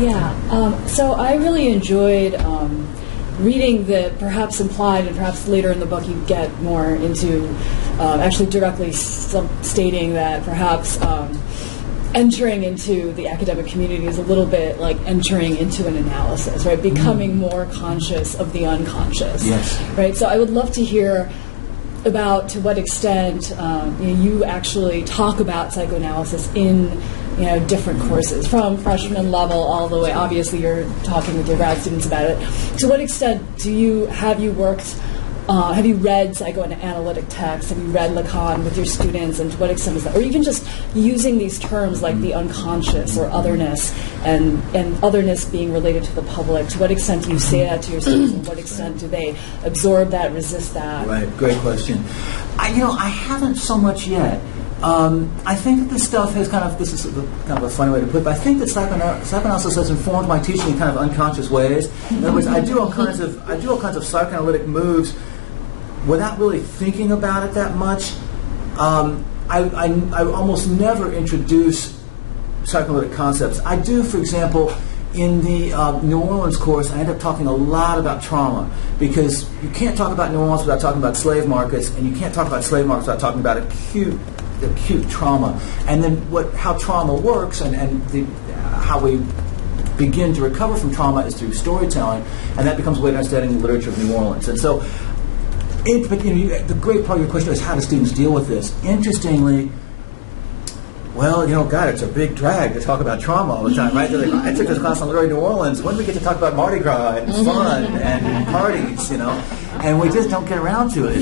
Yeah, so I really enjoyed reading the perhaps implied, and perhaps later in the book you get more into actually directly stating that perhaps entering into the academic community is a little bit like entering into an analysis, right? Becoming more conscious of the unconscious, yes. Right? So I would love to hear about to what extent you actually talk about psychoanalysis in different courses, from freshman level all the way. Obviously, you're talking with your grad students about it. To what extent have you read psychoanalytic texts? Have you read Lacan with your students? And to what extent is that? Or even just using these terms like the unconscious or otherness, and otherness being related to the public. To what extent do you say that to your students, and what extent do they absorb that, resist that? Right, great question. I haven't so much yet. I think that this stuff has this is kind of a funny way to put it, but I think that psychoanalysis has informed my teaching in kind of unconscious ways. In other words, I do all kinds of psychoanalytic moves without really thinking about it that much. I almost never introduce psychoanalytic concepts. I do, for example, in the New Orleans course, I end up talking a lot about trauma, because you can't talk about New Orleans without talking about slave markets, and you can't talk about slave markets without talking about acute trauma, and then how trauma works, and how we begin to recover from trauma is through storytelling, and that becomes a way of understanding the literature of New Orleans. And so, the great part of your question is, how do students deal with this? Interestingly, well, God, it's a big drag to talk about trauma all the time, right? They're like, I took this class on literary New Orleans. When do we get to talk about Mardi Gras and fun and parties, And we just don't get around to it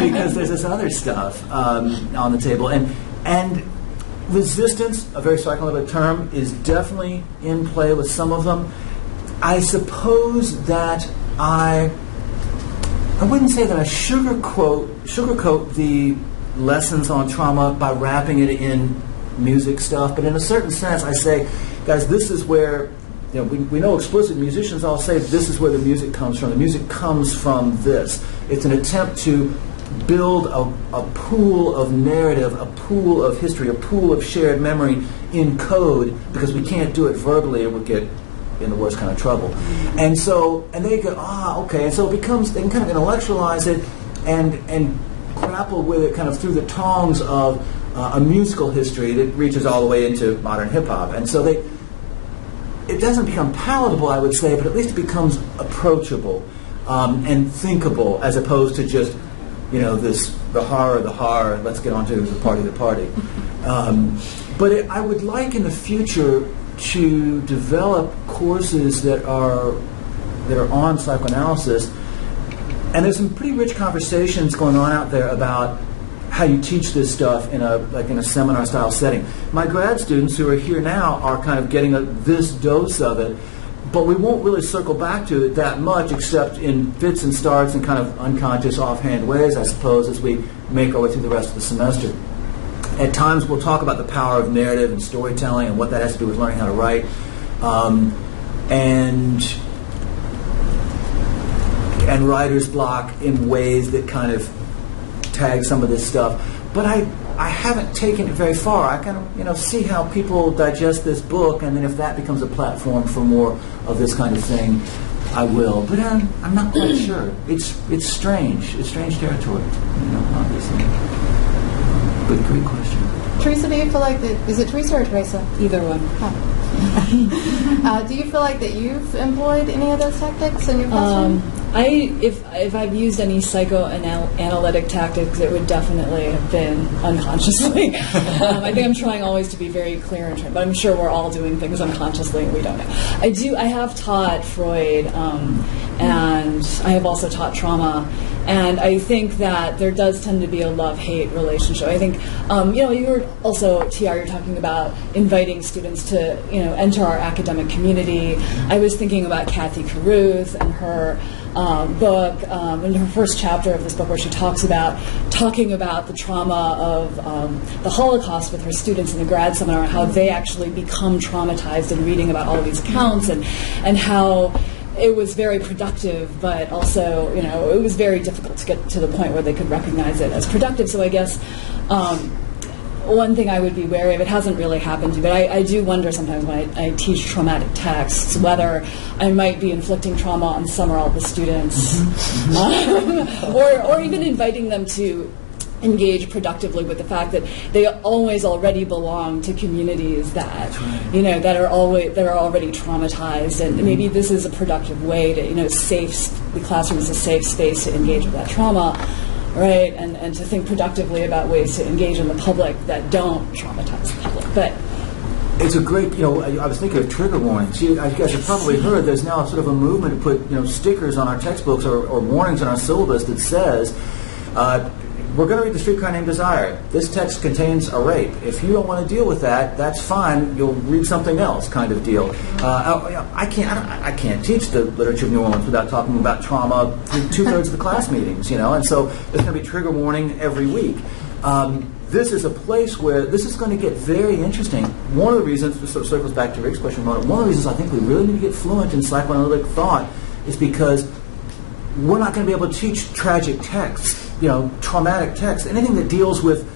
because there's this other stuff on the table. And resistance, a very psychoanalytic term, is definitely in play with some of them. I suppose that I wouldn't say that I sugarcoat the lessons on trauma by wrapping it in music stuff, but in a certain sense I say, guys, this is where, we know explicit musicians all say this is where the music comes from. The music comes from this. It's an attempt to build a pool of narrative, a pool of history, a pool of shared memory in code, because we can't do it verbally or we'll get in the worst kind of trouble. And they go, okay, and so it becomes, they can kind of intellectualize it and grapple with it kind of through the tongs of a musical history that reaches all the way into modern hip-hop. And so it doesn't become palatable, I would say, but at least it becomes approachable and thinkable, as opposed to just, the horror, let's get on to the party. But I would like in the future to develop courses that are on psychoanalysis. And there's some pretty rich conversations going on out there about how you teach this stuff in a seminar-style setting. My grad students who are here now are kind of getting this dose of it, but we won't really circle back to it that much, except in fits and starts and kind of unconscious, offhand ways, I suppose, as we make our way through the rest of the semester. At times we'll talk about the power of narrative and storytelling and what that has to do with learning how to write. And writer's block in ways that kind of tag some of this stuff. But I haven't taken it very far. I kind of, see how people digest this book, and then if that becomes a platform for more of this kind of thing, I will. But I'm not quite sure. It's strange. It's strange territory, obviously. But great question. Teresa, do you feel like that? Is it Teresa or Teresa? Either one. Do you feel like that you've employed any of those tactics in your classroom? If I've used any psychoanalytic tactics, it would definitely have been unconsciously. I think I'm trying always to be very clear and but I'm sure we're all doing things unconsciously and we don't know. I have taught Freud, and I have also taught trauma. And I think that there does tend to be a love-hate relationship. I think, you were also, TR, you're talking about inviting students to, enter our academic community. I was thinking about Kathy Carruth and her book, in her first chapter of this book, where she talking about the trauma of the Holocaust with her students in the grad seminar, how they actually become traumatized in reading about all of these accounts, and how it was very productive, but also, it was very difficult to get to the point where they could recognize it as productive. So I guess one thing I would be wary of, it hasn't really happened to me, but I do wonder sometimes when I teach traumatic texts whether I might be inflicting trauma on some or all the students, or even inviting them to engage productively with the fact that they always already belong to communities that that are already traumatized, and maybe this is a productive way to the classroom is a safe space to engage with that trauma, right, and to think productively about ways to engage in the public that don't traumatize the public. But it's a great, I was thinking of trigger warnings. I guess you've probably heard there's now sort of a movement to put stickers on our textbooks or warnings on our syllabus that says, we're going to read The Streetcar Named Desire. This text contains a rape. If you don't want to deal with that, that's fine. You'll read something else, kind of deal. I can't teach the literature of New Orleans without talking about trauma through 2/3 of the class meetings, and so there's going to be trigger warning every week. This is a place where this is going to get very interesting. One of the reasons, this sort of circles back to Rick's question, one of the reasons I think we really need to get fluent in psychoanalytic thought is because we're not going to be able to teach tragic texts, traumatic texts. Anything that deals with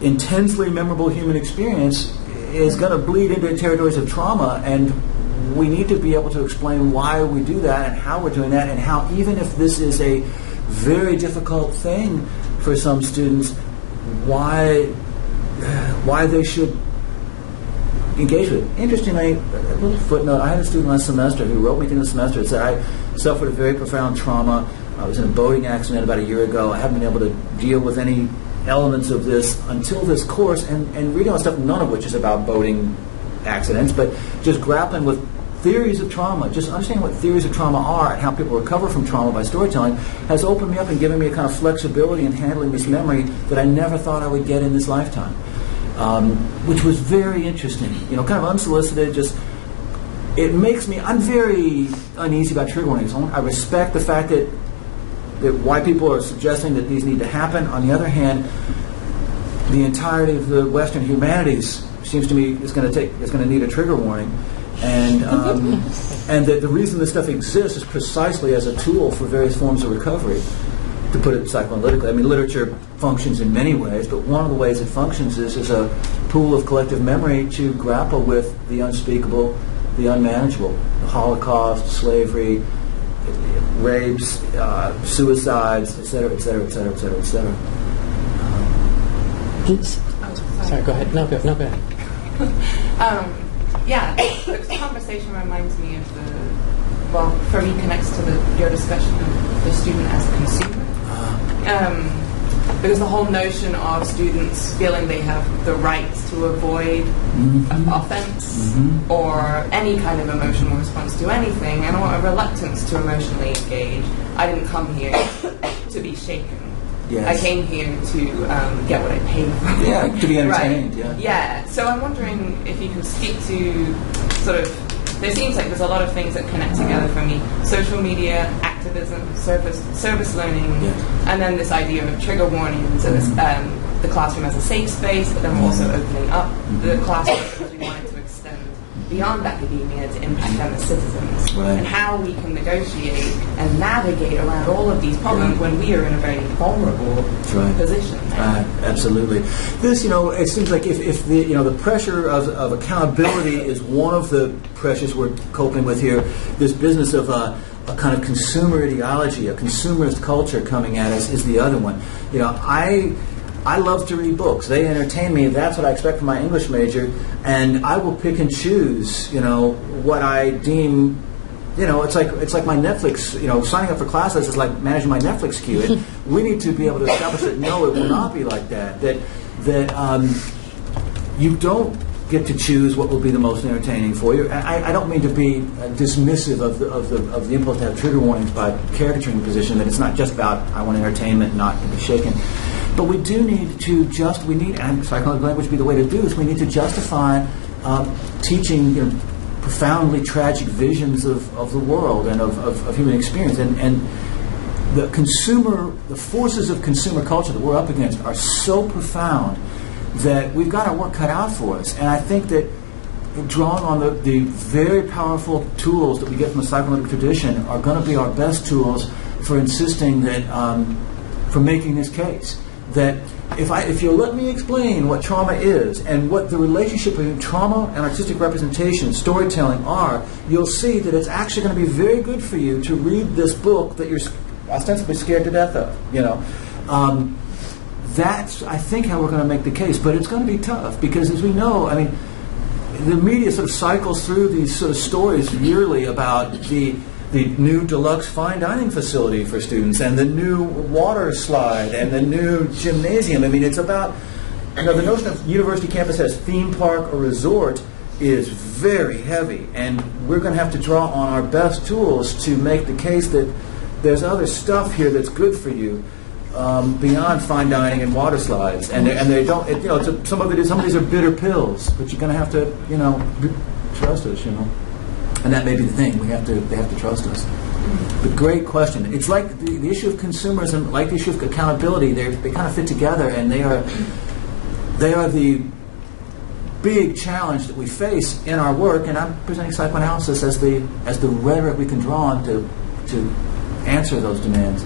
intensely memorable human experience is going to bleed into territories of trauma, and we need to be able to explain why we do that and how we're doing that, and how even if this is a very difficult thing for some students, why they should engage with it. Interestingly, a little footnote, I had a student last semester who wrote me through the semester and said, I suffered a very profound trauma. I was in a boating accident about a year ago. I haven't been able to deal with any elements of this until this course, and reading all stuff, none of which is about boating accidents, but just grappling with theories of trauma, just understanding what theories of trauma are and how people recover from trauma by storytelling has opened me up and given me a kind of flexibility in handling this memory that I never thought I would get in this lifetime, which was very interesting. Kind of unsolicited, just it makes me, I'm very uneasy about trigger warnings. I respect the fact that why people are suggesting that these need to happen. On the other hand, the entirety of the Western humanities seems to me is going to need a trigger warning, and that the reason this stuff exists is precisely as a tool for various forms of recovery. To put it psychoanalytically, I mean, literature functions in many ways, but one of the ways it functions is as a pool of collective memory to grapple with the unspeakable, the unmanageable, the Holocaust, slavery, rapes, suicides, etc., etc., etc., etc., etc. Sorry, go ahead. No, go ahead. The conversation reminds me of for me connects to your discussion of the student as a consumer. Because the whole notion of students feeling they have the right to avoid offense or any kind of emotional response to anything, and a reluctance to emotionally engage. I didn't come here to be shaken. Yes. I came here to get what I paid for. Yeah, to be entertained. Right. Yeah. So I'm wondering if you can speak to sort of. There seems like there's a lot of things that connect together for me: social media, activism, service learning, and then this idea of trigger warnings and this, the classroom as a safe space, but then we're also opening up the classroom because we wanted to extend beyond academia to impact them as citizens, and how we can negotiate and navigate around all of these problems when we are in a very vulnerable position. Absolutely. This, it seems like if the pressure of accountability is one of the pressures we're coping with here, this business of a kind of consumer ideology, a consumerist culture coming at us is the other one. I love to read books. They entertain me. That's what I expect from my English major, and I will pick and choose, what I deem. It's like my Netflix. Signing up for classes is like managing my Netflix queue. And we need to be able to establish that no, it will not be like that. That you don't get to choose what will be the most entertaining for you. I don't mean to be dismissive of the impulse to have trigger warnings by caricaturing the position that it's not just about I want entertainment, not to be shaken. But we do need to and psychological language would be the way to do this. We need to justify teaching profoundly tragic visions of the world and of human experience. And the forces of consumer culture that we're up against are so profound that we've got our work cut out for us. And I think that drawing on the very powerful tools that we get from the psychoanalytic tradition are going to be our best tools for insisting that, for making this case, that if you'll let me explain what trauma is and what the relationship between trauma and artistic representation, storytelling are, you'll see that it's actually going to be very good for you to read this book that you're ostensibly scared to death of. That's, I think, how we're going to make the case. But it's going to be tough because, as we know, I mean, the media sort of cycles through these sort of stories yearly about the new deluxe fine dining facility for students and the new water slide and the new gymnasium. I mean, it's about, the notion of university campus as theme park or resort is very heavy. And we're going to have to draw on our best tools to make the case that there's other stuff here that's good for you. Beyond fine dining and water slides, and they don't. Some of these are bitter pills, but you're going to have to, trust us, and that may be the thing. They have to trust us. But great question. It's like the issue of consumerism, like the issue of accountability. They kind of fit together, and they are the big challenge that we face in our work. And I'm presenting psychoanalysis as the rhetoric we can draw on to answer those demands.